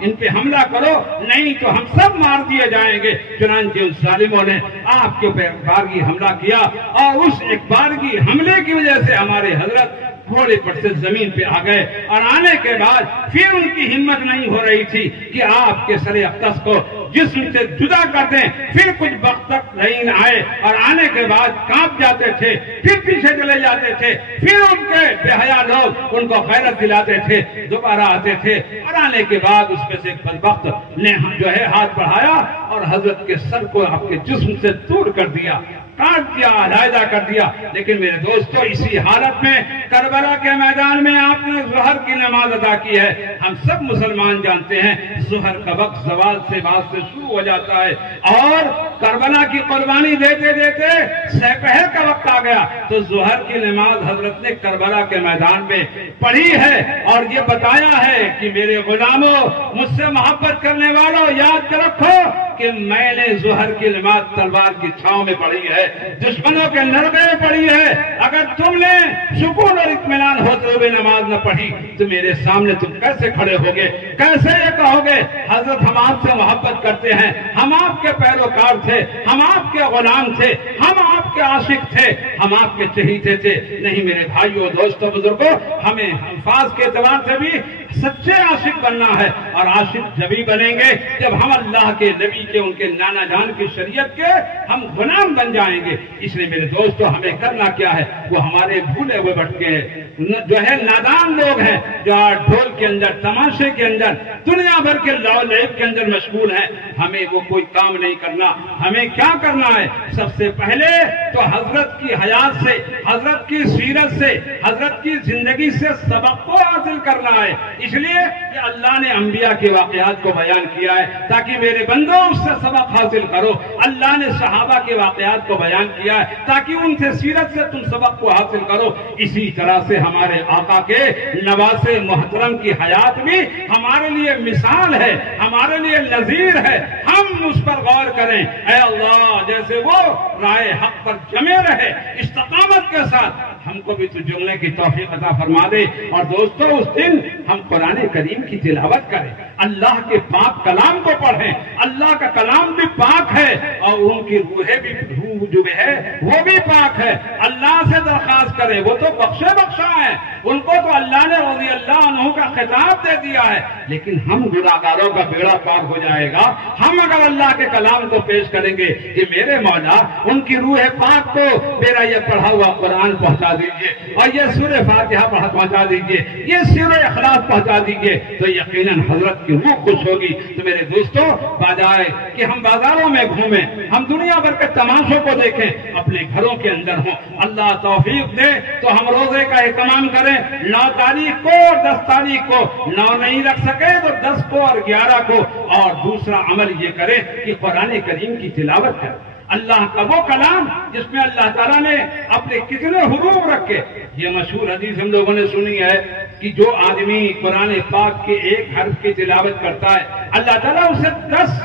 ان پہ حملہ کرو، نہیں تو ہم سب مار دیے جائیں گے۔ چنانچہ ان ظالموں نے آپ کے اوپر بارگی حملہ کیا، اور اس ایک بارگی حملے کی وجہ سے ہمارے حضرت گھوڑے پر سے زمین پہ آ گئے، اور آنے کے بعد پھر ان کی ہمت نہیں ہو رہی تھی کہ آپ کے سر اقدس کو جسم سے جدا کر دیں۔ پھر کچھ وقت تک لین آئے اور آنے کے بعد کانپ جاتے تھے، پھر پیچھے چلے جاتے تھے، پھر ان کے بے حیا لوگ ان کو غیرت دلاتے تھے، دوبارہ آتے تھے، اور آنے کے بعد اس میں سے ایک بدبخت نے جو ہے ہاتھ بڑھایا اور حضرت کے سر کو آپ کے جسم سے دور کر دیا، کاٹ دیا، علیحدہ کر دیا۔ لیکن میرے دوستو، اسی حالت میں کربلا کے میدان میں آپ نے ظہر کی نماز ادا کی ہے۔ ہم سب مسلمان جانتے ہیں ظہر کا وقت زوال سے بعد سے شروع ہو جاتا ہے، اور کربلا کی قربانی دیتے دیتے سپہر کا وقت آ گیا تو ظہر کی نماز حضرت نے کربلا کے میدان میں پڑھی ہے، اور یہ بتایا ہے کہ میرے غلاموں، مجھ سے محبت کرنے والوں، یاد رکھو کہ میں نے ظہر کی نماز تلوار کی چھاؤں میں پڑھی ہے، دشمنوں کے نرغے میں پڑھی ہے۔ اگر تم نے سکون اور اطمینان ہوتے ہوئے نماز نہ پڑھی تو میرے سامنے تم کیسے کھڑے ہوگے، کیسے یہ کہو گے حضرت ہم آپ سے محبت کرتے ہیں، ہم آپ کے پیروکار تھے، ہم آپ کے غلام تھے، ہم آپ کے عاشق تھے، ہم آپ کے چہیتے تھے؟ نہیں میرے بھائیوں، دوستوں، بزرگوں، ہمیں الفاظ کے اعتبار سے بھی سچے عاشق بننا ہے، اور عاشق جبھی بنیں گے جب ہم اللہ کے نبی کے، ان کے نانا جان کی شریعت کے ہم غلام بن جائیں گے۔ اس لیے میرے دوستو، ہمیں کرنا کیا ہے؟ وہ ہمارے بھولے ہوئے بھٹکے ہیں، جو ہے نادان لوگ ہیں، جو ڈھول کے اندر، تماشے کے اندر، دنیا بھر کے لاؤ لیب کے اندر مشغول ہیں۔ ہمیں وہ کوئی کام نہیں کرنا۔ ہمیں کیا کرنا ہے؟ سب سے پہلے تو حضرت کی حیات سے، حضرت کی سیرت سے، حضرت کی زندگی سے سبق کو حاصل کرنا ہے۔ اس لیے کہ اللہ نے انبیاء کے واقعات کو بیان کیا ہے تاکہ میرے بندوں اس سے سبق حاصل کرو۔ اللہ نے صحابہ کے واقعات کو بیان کیا ہے تاکہ ان سے سیرت سے تم سبق کو حاصل کرو۔ اسی طرح سے ہمارے آقا کے نواسے محترم کی حیات بھی ہمارے لیے مثال ہے، ہمارے لیے نظیر ہے۔ ہم اس پر غور کریں۔ اے اللہ، جیسے وہ رائے حق پر جمے رہے استقامت کے ساتھ، ہم کو بھی تو جملے کی توفیق عطا فرما دے۔ اور دوستو، اس دن ہم قرآن کریم کی تلاوت کریں، اللہ کے پاک کلام کو پڑھیں. اللہ کا کلام بھی پاک ہے اور ان کی روح جو ہے وہ بھی پاک ہے. اللہ سے درخواست کریں, وہ تو بخشا ہے, ان کو تو اللہ نے رضی اللہ عنہ کا خطاب دے دیا ہے. لیکن ہم گناہگاروں کا بیڑا پاک ہو جائے گا ہم اگر اللہ کے کلام کو پیش کریں گے کہ میرے مولا ان کی روح پاک کو میرا یہ پڑھا ہوا قرآن پہنچا دیجئے اور یہ سورہ فاتحہ پہنچا دیجئے, یہ سورہ اخلاص پہنچا دیجئے, تو یقیناً حضرت کی روح خوش ہوگی. تو میرے دوستوں, بجائے کہ ہم بازاروں میں گھومیں, ہم دنیا بھر کے تماشوں کو دیکھیں, اپنے گھروں کے اندر ہوں. اللہ توفیق دے تو ہم روزے کا اہتمام کریں. 9 تاریخ کو اور 10 تاریخ کو, 9 نہیں رکھ سکے تو 10 کو اور 11 کو. اور دوسرا عمل یہ کریں کہ قرآن کریم کی تلاوت کریں. اللہ کا وہ کلام جس میں اللہ تعالیٰ نے اپنے کتنے حروف رکھے. یہ مشہور حدیث ہم لوگوں نے سنی ہے کہ جو آدمی قرآن پاک کے ایک حرف کی تلاوت کرتا ہے اللہ تعالیٰ اسے 10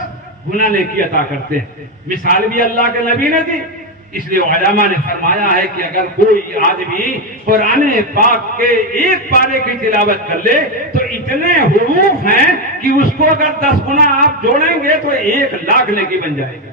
گنا نیکی عطا کرتے ہیں. مثال بھی اللہ کے نبی نے دی. اس لیے علماء نے فرمایا ہے کہ اگر کوئی آدمی قرآن پاک کے ایک پارے کی تلاوت کر لے تو اتنے حروف ہیں کہ اس کو اگر 10 گنا آپ جوڑیں گے تو 1 لاکھ نیکی بن جائے گی.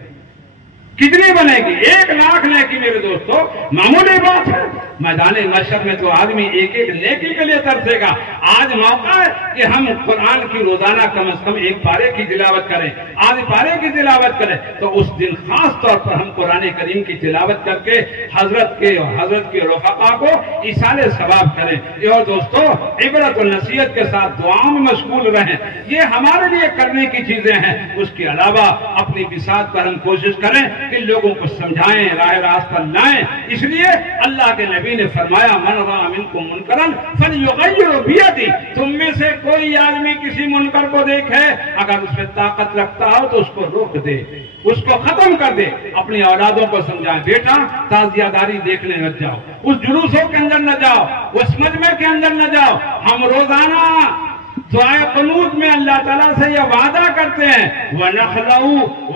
کتنی بنے گی؟ 1 لاکھ نیکی. میرے دوستو, معمولی بات ہے. میدان محشر میں تو آدمی ایک نیکی کے لیے ترسے گا. آج موقع ہے کہ ہم قرآن کی روزانہ کم از کم 1 پارے کی تلاوت کریں, آدھ پارے کی تلاوت کریں. تو اس دن خاص طور پر ہم قرآن کریم کی تلاوت کر کے حضرت کے رفقا کو ایصال ثواب کریں. اور دوستو, عبرت و نصیحت کے ساتھ دعاؤں میں مشغول رہیں. یہ ہمارے لیے کرنے کی چیزیں ہیں. اس کے علاوہ اپنی بساط پر ہم کوشش کریں کہ لوگوں کو سمجھائیں, راہ راست پر لائیں. اس لیے اللہ کے نبی نے فرمایا من رأى منکم منکرا فلیغیرہ بیدہ. تم میں سے کوئی آدمی کسی منکر کو دیکھے, اگر اس میں طاقت رکھتا ہو تو اس کو روک دے, اس کو ختم کر دے. اپنی اولادوں کو سمجھائیں, بیٹا تعزیہ داری دیکھنے نہ جاؤ, اس جلوسوں کے اندر نہ جاؤ, اس مجمع کے اندر نہ جاؤ. ہم روزانہ دعائے قنوت میں اللہ تعالیٰ سے یہ وعدہ کرتے ہیں وَنَخْلَعُ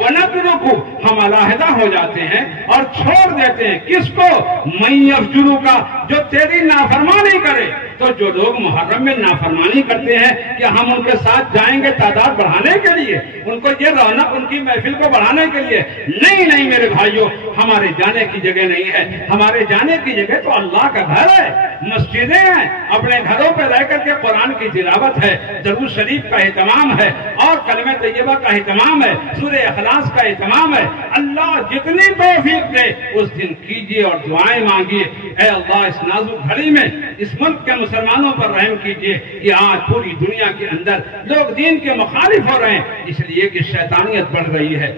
وَنَتْرُكُ, ہم علیحدہ ہو جاتے ہیں اور چھوڑ دیتے ہیں. کس کو؟ مَن يَفْجُرُكَ, جو تیری نافرمانی کرے. تو جو لوگ محرم میں نافرمانی کرتے ہیں کہ ہم ان کے ساتھ جائیں گے تعداد بڑھانے کے لیے, ان کو یہ رونق ان کی محفل کو بڑھانے کے لیے, نہیں میرے بھائیوں, ہمارے جانے کی جگہ نہیں ہے. ہمارے جانے کی جگہ تو اللہ کا گھر ہے, مسجدیں ہیں. اپنے گھروں پہ رہ کر کے قرآن کی تلاوت ہے, درود شریف کا اہتمام ہے اور کلمہ طیبہ کا اہتمام ہے, سورہ اخلاص کا اہتمام ہے. اللہ جتنی توفیق دے اس دن کیجئے اور دعائیں مانگیے. اے اللہ, اس نازک گھڑی میں اس ملک کے مسلمانوں پر رحم کیجئے کہ آج پوری دنیا کے اندر لوگ دین کے مخالف ہو رہے ہیں, اس لیے کہ شیطانیت بڑھ رہی ہے.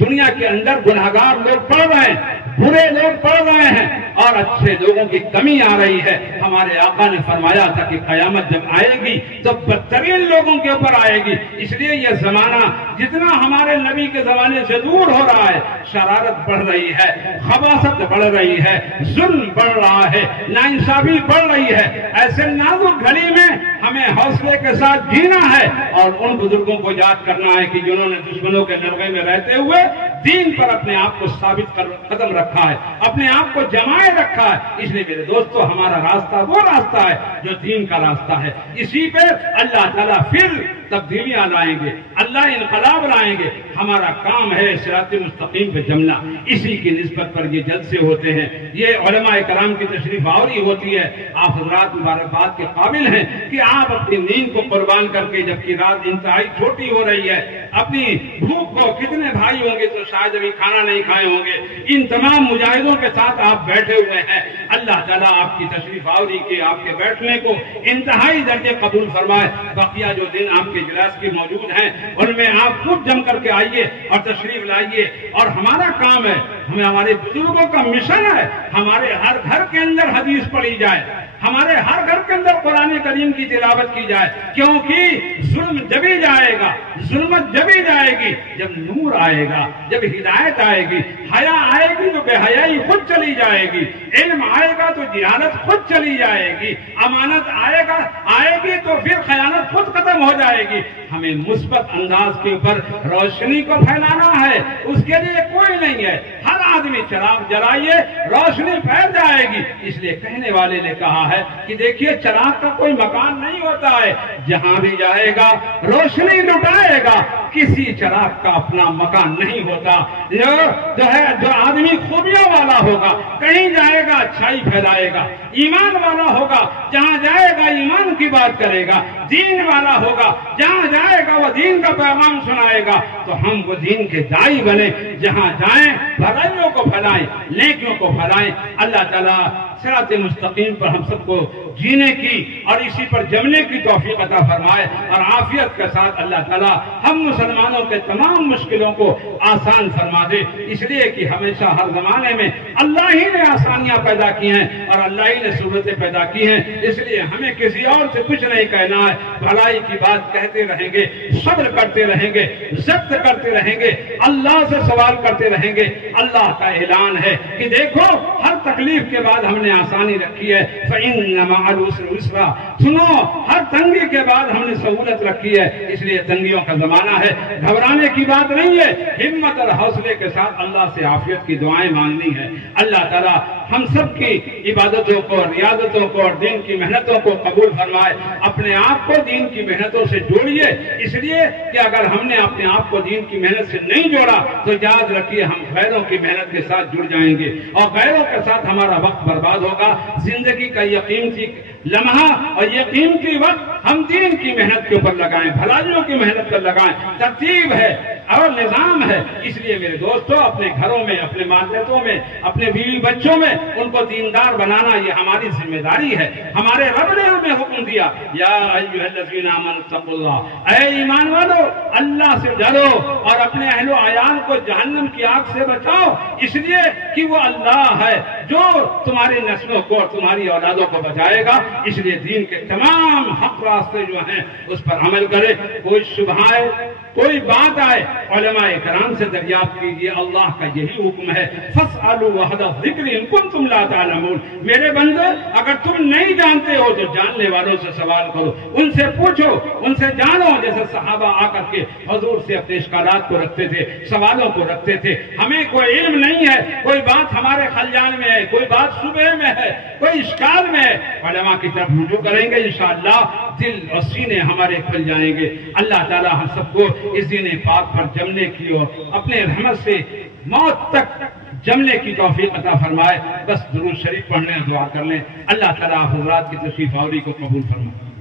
دنیا کے اندر گناہگار لوگ بڑھ رہے ہیں, برے لوگ بڑھ رہے ہیں اور اچھے لوگوں کی کمی آ رہی ہے. ہمارے آقا نے فرمایا تھا کہ قیامت جب آئے گی تو بدترین لوگوں کے اوپر آئے گی. اس لیے یہ زمانہ جتنا ہمارے نبی کے زمانے سے دور ہو رہا ہے, شرارت بڑھ رہی ہے, خباثت بڑھ رہی ہے, ظلم بڑھ رہا ہے, ناانصافی بڑھ رہی ہے. ایسے نازک گھڑی میں ہمیں حوصلے کے ساتھ جینا ہے اور ان بزرگوں کو یاد کرنا ہے کہ جنہوں نے دشمنوں کے نرغے میں رہتے ہوئے دین پر اپنے آپ کو ثابت قدم رکھا ہے, اپنے آپ کو جمائے رکھا ہے. اس لیے میرے دوستو, ہمارا راستہ وہ راستہ ہے جو دین کا راستہ ہے. اسی پہ اللہ تعالیٰ پھر تبدیلیاں لائیں گے, اللہ انقلاب لائیں گے. ہمارا کام ہے صراط مستقیم پہ جمنا. اسی کی نسبت پر یہ جلسے ہوتے ہیں, یہ علماء کرام کی تشریف آوری ہوتی ہے. آپ حضرات مبارکباد کے قابل ہیں کہ آپ اپنی نیند کو قربان کر کے, جبکہ رات انتہائی چھوٹی ہو رہی ہے, اپنی بھوک کو, کتنے بھائی ہوں گے تو شاید ابھی کھانا نہیں کھائے ہوں گے, ان تمام مجاہدوں کے ساتھ آپ بیٹھے ہوئے ہیں. اللہ تعالیٰ آپ کی تشریف آوری کے, آپ کے بیٹھنے کو انتہائی درجے قبول فرمائے. بقیہ جو دن آپ کے اجلاس کی موجود ہیں ان میں آپ خود جم کر کے آئیے اور تشریف لائیے. اور ہمارا کام ہے, ہمارے بزرگوں کا مشن ہے, ہمارے ہر گھر کے اندر حدیث پڑھی جائے, ہمارے ہر گھر کے اندر قرآن کریم کی تلاوت کی جائے. کیونکہ ظلم جبھی جائے گا, ظلمت جبھی جائے گی جب نور آئے گا, جب ہدایت آئے گی. حیا آئے گی تو بے حیائی خود چلی جائے گی, علم آئے گا تو جہالت خود چلی جائے گی, امانت آئے گی تو پھر خیانت خود ختم ہو جائے گی. ہمیں مثبت انداز کے اوپر روشنی کو پھیلانا ہے, اس کے لیے کوئی نہیں ہے. ہر آدمی چراغ جلائیے، روشنی پھیل جائے گی۔ اس لیے کہنے والے نے کہا ہے کہ دیکھیے چراغ کا کوئی مکان نہیں ہوتا ہے، جہاں بھی جائے گا روشنی لٹائے گا، کسی چراغ کا اپنا مکان نہیں ہوتا۔ جو آدمی خوبیوں والا ہوگا کہیں جائے گا اچھائی پھیلائے گا، ایمان والا ہوگا جہاں جائے گا ایمان کی بات کرے گا، دین والا ہوگا جہاں جائے گا وہ دین کا پیغام سنائے گا۔ تو ہم وہ دین کے داعی بنے، جہاں جائیں بھلائیوں کو پھیلائیں، نیکیوں کو پھیلائیں۔ اللہ تعالیٰ صراط مستقیم پر ہم سب کو جینے کی اور اسی پر جمنے کی توفیق عطا فرمائے، اور عافیت کے ساتھ اللہ تعالیٰ ہم مسلمانوں کے تمام مشکلوں کو آسان فرما دے، اس لیے کہ ہمیشہ ہر زمانے میں اللہ ہی نے آسانیاں پیدا کی ہیں اور اللہ ہی نے صورتیں پیدا کی ہیں، اس لیے ہمیں کسی اور سے کچھ نہیں کہنا ہے، بھلائی کی بات کہتے رہیں گے، صبر کرتے رہیں گے، ضبط کرتے رہیں گے، اللہ سے سوال کرتے رہیں گے۔ اللہ کا اعلان ہے کہ دیکھو ہر تکلیف کے بعد ہم نے آسانی رکھی ہے، فَإِنَّ مَعَ الْعُسْرِ يُسْرًا، سنو ہر تنگی کے بعد ہم نے سہولت رکھی ہے، اس لیے تنگیوں کا زمانہ ہے، گھبرانے کی بات نہیں ہے، ہمت اور حوصلے کے ساتھ اللہ سے عافیت کی دعائیں مانگنی ہے۔ اللہ تعالیٰ ہم سب کی عبادتوں کو، ریاضتوں کو اور دین کی محنتوں کو قبول فرمائے۔ اپنے آپ کو دین کی محنتوں سے جوڑیے، اس لیے کہ اگر ہم نے اپنے آپ کو دین کی محنت سے نہیں جوڑا تو یاد رکھیے ہم غیروں کی محنت کے ساتھ جڑ جائیں گے اور غیروں کے ساتھ ہمارا وقت برباد ہوگا۔ زندگی کا یہ قیمتی لمحہ اور یہ قیمتی وقت ہم دین کی محنت کے اوپر لگائیں، بھلائیوں کی محنت پر لگائیں۔ ترتیب ہے اور نظام ہے، اس لیے میرے دوستوں اپنے گھروں میں، اپنے معاشرتوں میں، اپنے بیوی بچوں میں ان کو دیندار بنانا یہ ہماری ذمہ داری ہے۔ ہمارے رب نے ہمیں حکم دیا، یا ایھا الذین آمنوا اتقوا اللہ، اے ایمان والو اللہ سے ڈرو اور اپنے اہل و عیال کو جہنم کی آگ سے بچاؤ، اس لیے کہ وہ اللہ ہے جو تمہاری نسلوں کو اور تمہاری اولادوں کو بچائے گا۔ اس لیے دین کے تمام حق راستے جو ہیں اس پر عمل کرے۔ کوئی شبہ آئے، کوئی بات آئے، علماء کرام سے دریافت کیجیے، اللہ کا یہی حکم ہے، فَاسْأَلُوا أَهْلَ الذِّكْرِ إِن كُنتُمْ لَا تَعْلَمُونَ، میرے بندے اگر تم نہیں جانتے ہو تو جاننے والوں سے سوال کرو، ان سے پوچھو، ان سے جانو، جیسے صحابہ آ کر کے حضور سے اپنے اشکالات کو رکھتے تھے، سوالوں کو رکھتے تھے۔ ہمیں کوئی علم نہیں ہے، کوئی بات ہمارے خلیان میں ہے، کوئی بات صبح میں ہے، کوئی اشکال میں ہے، علماء کی طرف رجوع کریں گے انشاءاللہ دل اور سینے ہمارے کھل جائیں گے۔ اللہ تعالی ہم سب کو اس دین پاک پر جمنے کی اور اپنے رحمت سے موت تک جمنے کی توفیق عطا فرمائے۔ بس درود شریف پڑھنے اور دعا کر لیں۔ اللہ تعالی حضرات کی تشریف آوری کو قبول فرمائے۔